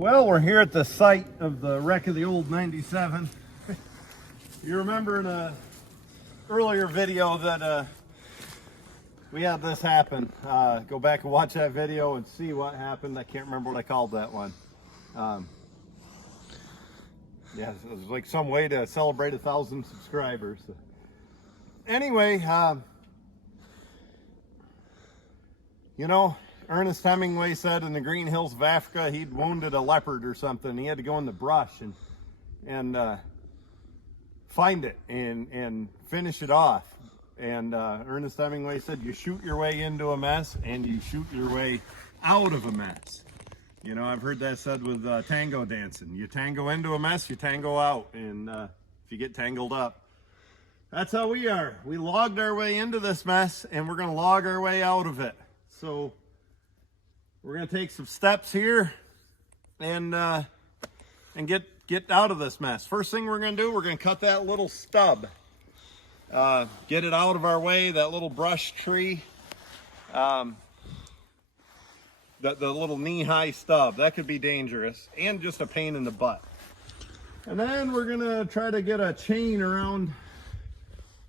Well, we're here at the site of the wreck of the old 97. You remember in a earlier video that we had this happen. Go back and watch that video and see what happened. I can't remember what I called that one. Yeah, it was like some way to celebrate 1,000 subscribers. Anyway, you know, Ernest Hemingway said in the Green Hills of Africa he'd wounded a leopard or something. He had to go in the brush and find it and finish it off. And Ernest Hemingway said you shoot your way into a mess and you shoot your way out of a mess. You know, I've heard that said with tango dancing. You tango into a mess, you tango out. And if you get tangled up, that's how we are. We logged our way into this mess and we're going to log our way out of it. So we're going to take some steps here and get out of this mess. First thing we're going to do, we're going to cut that little stub. Get it out of our way, that little brush tree. The little knee-high stub. That could be dangerous and just a pain in the butt. And then we're going to try to get a chain around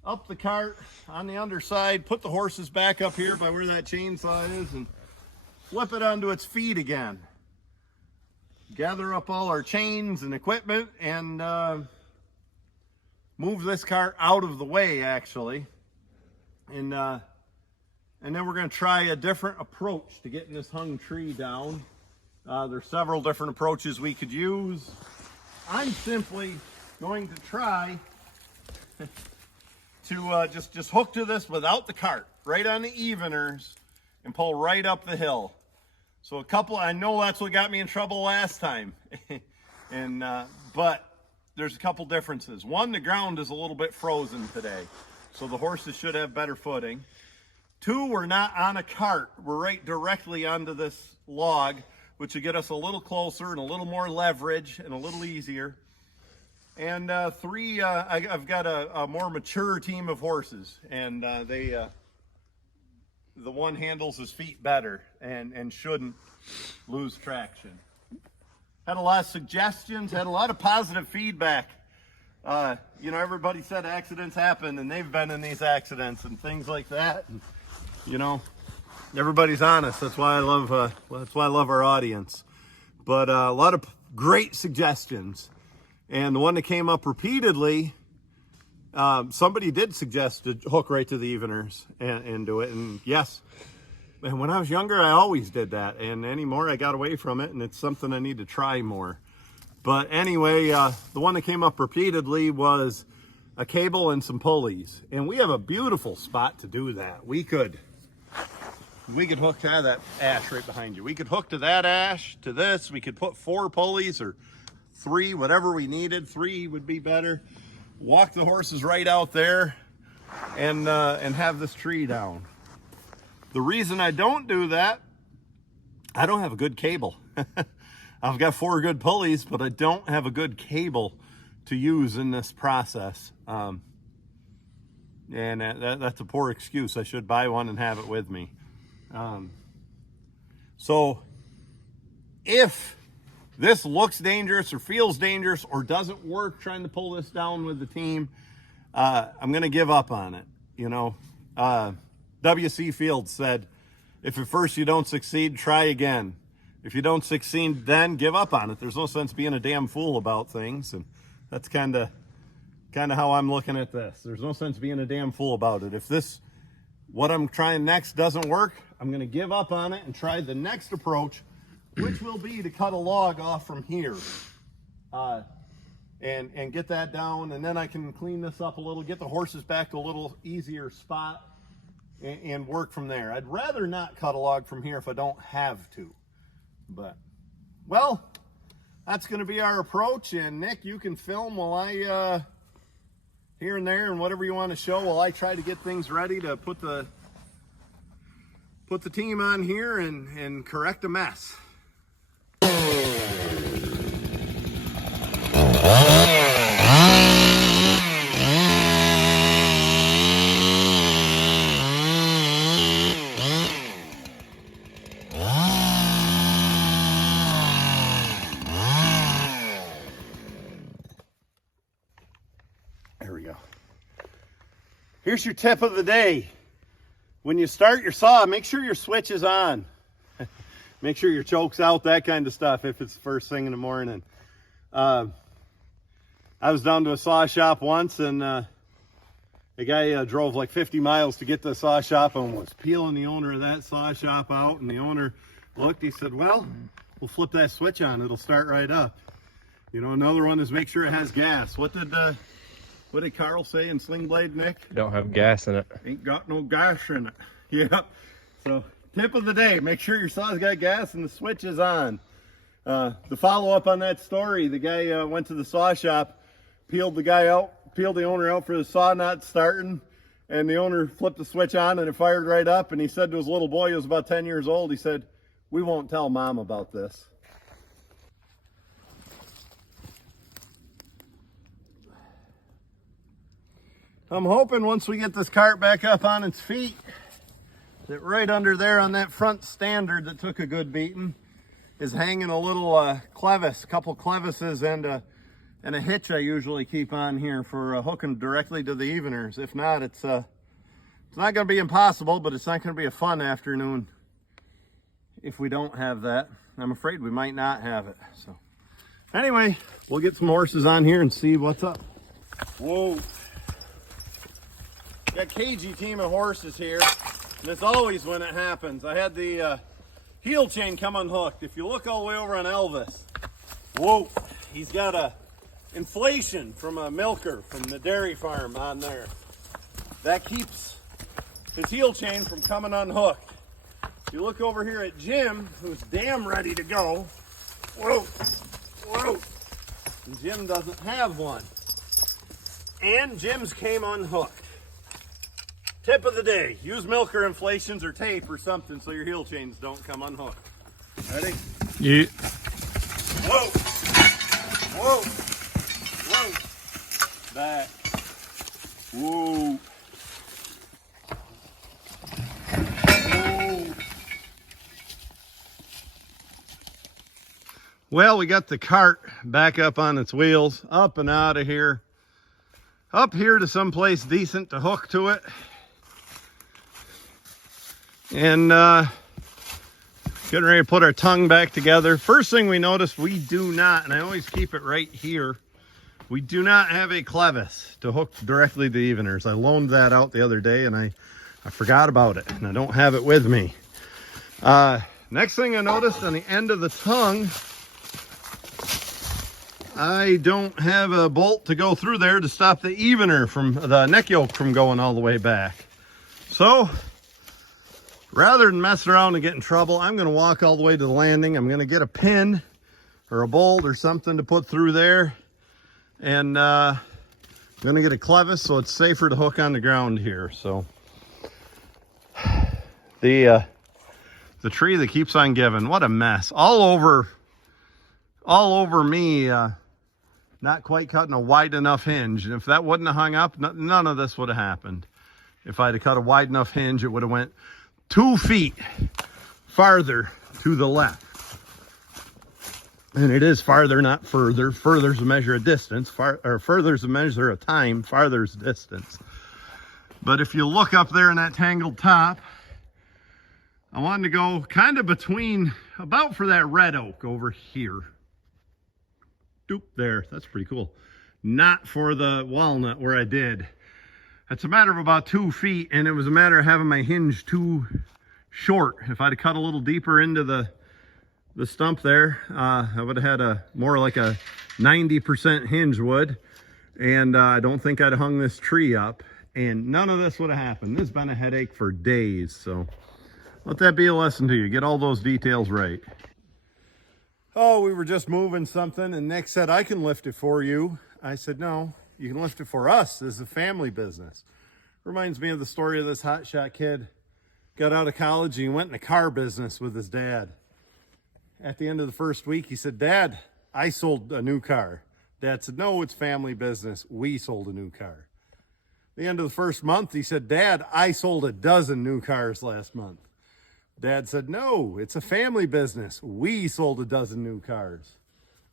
up the cart on the underside, put the horses back up here by where that chainsaw is, and flip it onto its feet again. Gather up all our chains and equipment and move this cart out of the way, actually. And then we're going to try a different approach to getting this hung tree down. There's several different approaches we could use. I'm simply going to try to just hook to this without the cart, right on the eveners, and pull right up the hill. So I know that's what got me in trouble last time. But there's a couple differences. One, the ground is a little bit frozen today, so the horses should have better footing. Two, we're not on a cart. We're right directly onto this log, which will get us a little closer and a little more leverage and a little easier. And three, I've got a more mature team of horses, and the one handles his feet better and shouldn't lose traction. Had a lot of suggestions, had a lot of positive feedback. You know, everybody said accidents happen, and they've been in these accidents and things like that. And, you know, everybody's honest. That's why I love our audience. But a lot of great suggestions. And the one that came up repeatedly, somebody did suggest to hook right to the eveners and do it. And yes, and when I was younger, I always did that. And anymore, I got away from it, and it's something I need to try more. But anyway, the one that came up repeatedly was a cable and some pulleys. And we have a beautiful spot to do that. We could hook to that ash right behind you. We could hook to that ash, to this. We could put 4 pulleys or 3, whatever we needed. 3 would be better. Walk the horses right out there and have this tree down. The reason I don't do that, I don't have a good cable. I've got 4 good pulleys, but I don't have a good cable to use in this process. And that's a poor excuse. I should buy one and have it with me. So if this looks dangerous or feels dangerous or doesn't work trying to pull this down with the team, I'm going to give up on it. You know, W.C. Fields said, if at first you don't succeed, try again. If you don't succeed, then give up on it. There's no sense being a damn fool about things. And that's kind of how I'm looking at this. There's no sense being a damn fool about it. If what I'm trying next doesn't work, I'm going to give up on it and try the next approach, which will be to cut a log off from here and get that down. And then I can clean this up a little, get the horses back to a little easier spot and work from there. I'd rather not cut a log from here if I don't have to. But, well, that's going to be our approach. And Nick, you can film while I, here and there and whatever you want to show, while I try to get things ready to put the team on here and correct a mess. Here's your tip of the day. When you start your saw, make sure your switch is on. Make sure your choke's out, that kind of stuff, if it's the first thing in the morning. I was down to a saw shop once, and a guy drove like 50 miles to get to the saw shop and was peeling the owner of that saw shop out. And the owner looked, he said, well, we'll flip that switch on, it'll start right up. You know, another one is make sure it has gas. What did Carl say in Sling Blade, Nick? Don't have gas in it. Ain't got no gas in it. Yep. So tip of the day, make sure your saw's got gas and the switch is on. The follow-up on that story, the guy went to the saw shop, peeled the owner out for the saw not starting, and the owner flipped the switch on and it fired right up, and he said to his little boy, who was about 10 years old, he said, we won't tell Mom about this. I'm hoping once we get this cart back up on its feet, that right under there on that front standard that took a good beating is hanging a little clevis, a couple clevises and a hitch I usually keep on here for hooking directly to the eveners. If not, it's not going to be impossible, but it's not going to be a fun afternoon if we don't have that. I'm afraid we might not have it. So anyway, we'll get some horses on here and see what's up. Whoa. Got cagey team of horses here, and it's always when it happens. I had the heel chain come unhooked. If you look all the way over on Elvis, whoa, he's got a inflation from a milker from the dairy farm on there. That keeps his heel chain from coming unhooked. If you look over here at Jim, who's damn ready to go, whoa, whoa, and Jim doesn't have one. And Jim's came unhooked. Tip of the day, use milker inflations or tape or something so your heel chains don't come unhooked. Ready? Yeah. Whoa! Whoa! Whoa! Back. Whoa! Whoa! Well, we got the cart back up on its wheels, up and out of here. Up here to someplace decent to hook to it. And getting ready to put our tongue back together. First thing we noticed, we do not, and I always keep it right here, we do not have a clevis to hook directly to the eveners. I loaned that out the other day and I forgot about it, and I don't have it with me. Next thing I noticed, on the end of the tongue, I don't have a bolt to go through there to stop the evener from the neck yoke from going all the way back. So rather than mess around and get in trouble, I'm going to walk all the way to the landing. I'm going to get a pin or a bolt or something to put through there. And I'm going to get a clevis so it's safer to hook on the ground here. So the tree that keeps on giving, what a mess. All over me, not quite cutting a wide enough hinge. And if that wouldn't have hung up, none of this would have happened. If I'd have cut a wide enough hinge, it would have went 2 feet farther to the left. And it is farther, not further. Further's a measure of distance, further's a measure of time, farther's distance. But if you look up there in that tangled top, I wanted to go kind of between, about for that red oak over here. Doop, there, that's pretty cool. Not for the walnut where I did. It's a matter of about 2 feet, and it was a matter of having my hinge too short. If I'd have cut a little deeper into the stump there, I would have had more like a 90% hinge wood, and I don't think I'd hung this tree up, and none of this would have happened. This has been a headache for days, so let that be a lesson to you. Get all those details right. Oh, we were just moving something, and Nick said, I can lift it for you. I said, no. You can lift it for us. This is a family business. Reminds me of the story of this hotshot kid. Got out of college and he went in the car business with his dad. At the end of the first week, he said, Dad, I sold a new car. Dad said, no, it's family business. We sold a new car. At the end of the first month, he said, Dad, I sold a dozen new cars last month. Dad said, no, it's a family business. We sold a dozen new cars.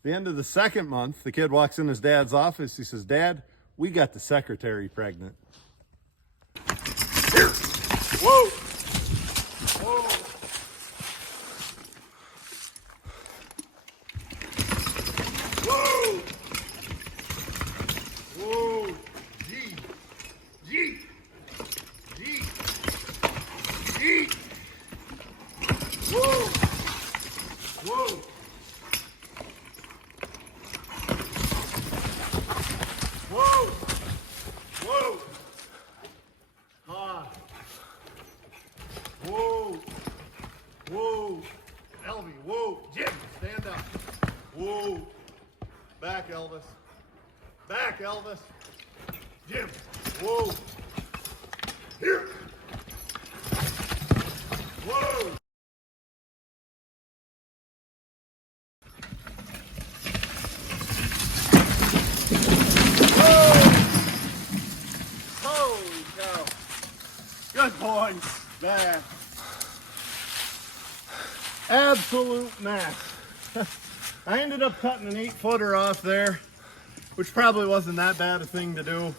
The end of the second month, the kid walks in his dad's office. He says, Dad, we got the secretary pregnant. Whoa! Whoa! Whoa! Whoa! Gee! Gee! Gee! Gee! Whoa! Whoa! Whoa! Whoa! Ah! Whoa! Whoa! Elvie, whoa! Jim, stand up. Whoa! Back, Elvis. Back, Elvis. Jim, whoa! Here! Whoa! Holy cow. Good boy. Man. Absolute mess. I ended up cutting an 8-footer off there, which probably wasn't that bad a thing to do.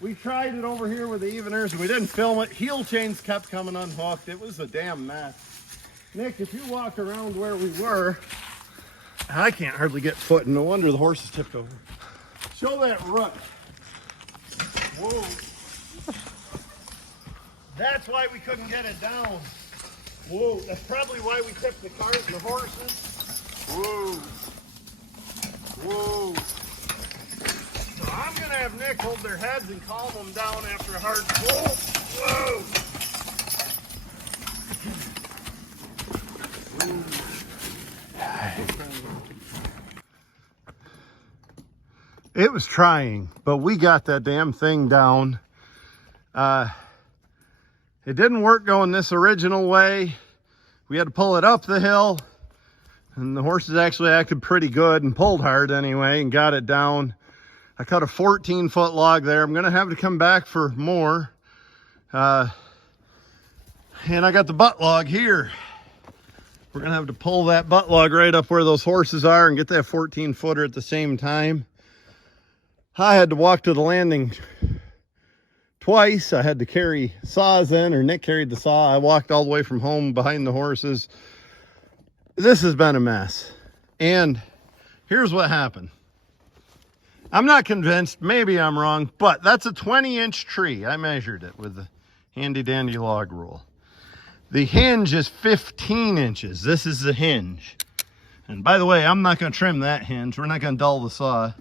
We tried it over here with the eveners and we didn't film it. Heel chains kept coming unhooked. It was a damn mess. Nick, if you walk around where we were, I can't hardly get footing. No wonder the horse is tipped over. Show that root. Whoa. That's why we couldn't get it down. Whoa, that's probably why we tipped the cart and the horses. Whoa. Whoa. So I'm gonna have Nick hold their heads and calm them down after a hard pull. Whoa. It was trying, but we got that damn thing down. It didn't work going this original way. We had to pull it up the hill, and the horses actually acted pretty good and pulled hard anyway and got it down. I cut a 14-foot log there. I'm gonna have to come back for more. And I got the butt log here. We're gonna have to pull that butt log right up where those horses are and get that 14-footer at the same time. I had to walk to the landing twice. I had to carry saws in, or Nick carried the saw. I walked all the way from home behind the horses. This has been a mess. And here's what happened. I'm not convinced, maybe I'm wrong, but that's a 20-inch tree. I measured it with the handy dandy log rule. The hinge is 15 inches. This is the hinge. And by the way, I'm not going to trim that hinge. We're not going to dull the saw.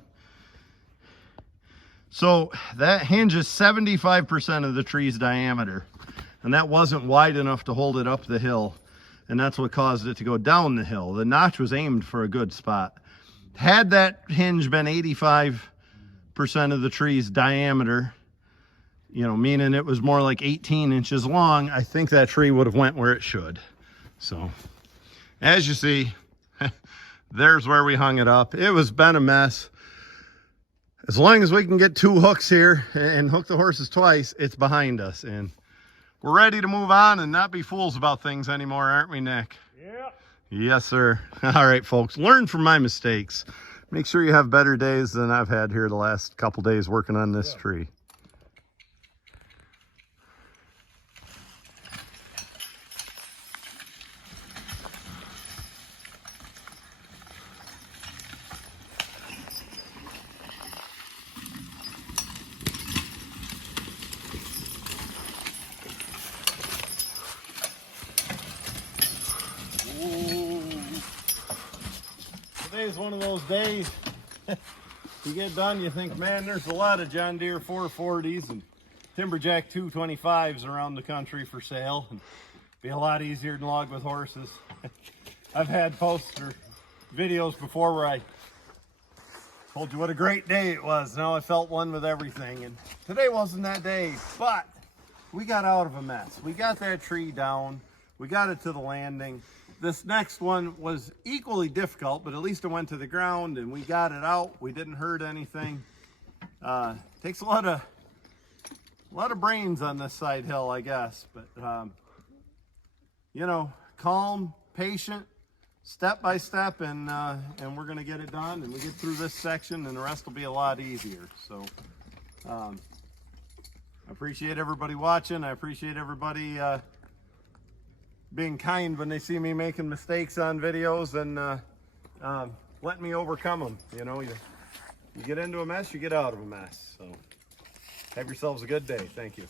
So that hinge is 75% of the tree's diameter, and that wasn't wide enough to hold it up the hill, and that's what caused it to go down the hill. The notch was aimed for a good spot. Had that hinge been 85% of the tree's diameter, you know, meaning it was more like 18 inches long, I think that tree would have went where it should. So as you see, there's where we hung it up. It was been a mess. As long as we can get 2 hooks here and hook the horses twice, it's behind us. And we're ready to move on and not be fools about things anymore, aren't we, Nick? Yeah. Yes, sir. All right, folks, learn from my mistakes. Make sure you have better days than I've had here the last couple days working on this tree. Today's one of those days, you get done, you think, man, there's a lot of John Deere 440s and Timberjack 225s around the country for sale. It'd be a lot easier than log with horses. I've had posts or videos before where I told you what a great day it was. Now I felt one with everything, and today wasn't that day, but we got out of a mess. We got that tree down. We got it to the landing. This next one was equally difficult, but at least it went to the ground and we got it out. We didn't hurt anything. Takes a lot of brains on this side hill, I guess. But you know, calm, patient, step by step, and we're gonna get it done. And we get through this section, and the rest will be a lot easier. So I appreciate everybody watching. I appreciate everybody being kind when they see me making mistakes on videos and letting me overcome them. You know, you get into a mess, you get out of a mess. So have yourselves a good day. Thank you.